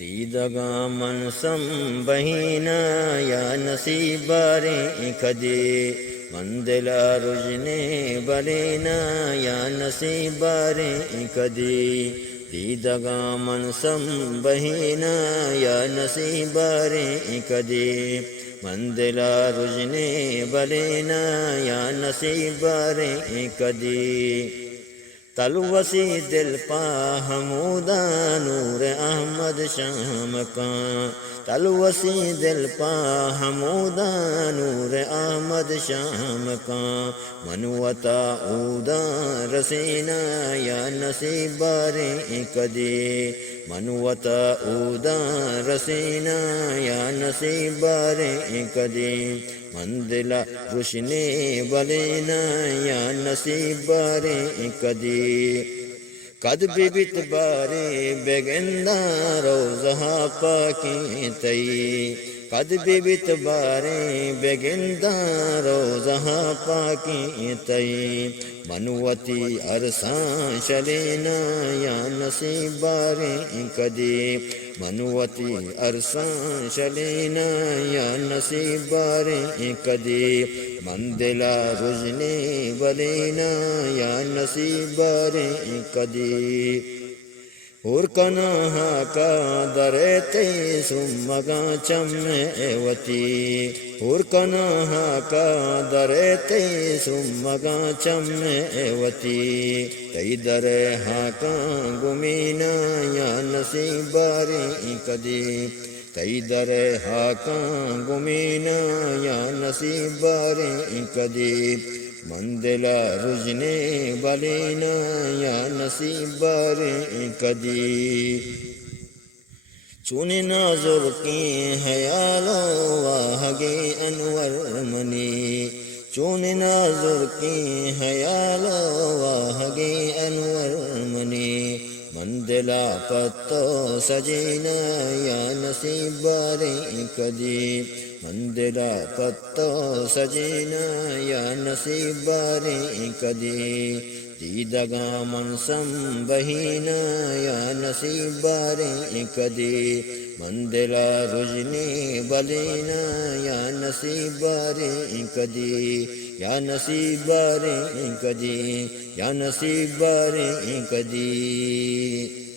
دیدگاں منسم بہینا یا نصیب رے کدی مندلا رجنے بلینا یا نصیب رے کدی دیدگاں منسم بہینا یا نصیب رے کدی مندلا رجنے بلینا یا نصیب رے کدی تلوسی دل پا حمودہ نور احمد شام کا تلوسی دل پا حمودہ نور احمد شام کا منوتا اودا رسینا یا نصیب رے کدی منوتا اودا رسینا یا نصیب رے کدی مندلا روشنی بلینا یا نصیب رے کدی قد بیت بارے بگندہ روزہ پاکی تئی قد بیت بارے بگندہ روزہ پاکی تئی منوتی عرصاں شلینا یا نصیب رے کدی منوتی عرصاں شلینا یا نصیب رے کدی مندلا رجنے بلینا یا نصیب رے کدی اور کناہا کا درتے سمگا چموتی اور کناہا کا درتے سمگا چموتی تی در ہاکا گمینا یا نصیب رے کدی تی در ہاکا گمینا یا نصیب رے کدی مندلا رجنے بلینا یا نصیب رے کدی چونی ناظر کی حیالو واہگے انور منی چونی ناظر کی حیالو واہگے انور منی مندلا پتو سجینا یا نصیب رے کدی مندلا پتو سجینا یا نصیب رے کدی دیدگاں منسم بہینا یا نصیب رے کدی مندلا رجنے بلینا یا نصیب رے کدی یا نصیب رے کدی یا نصیب رے کدی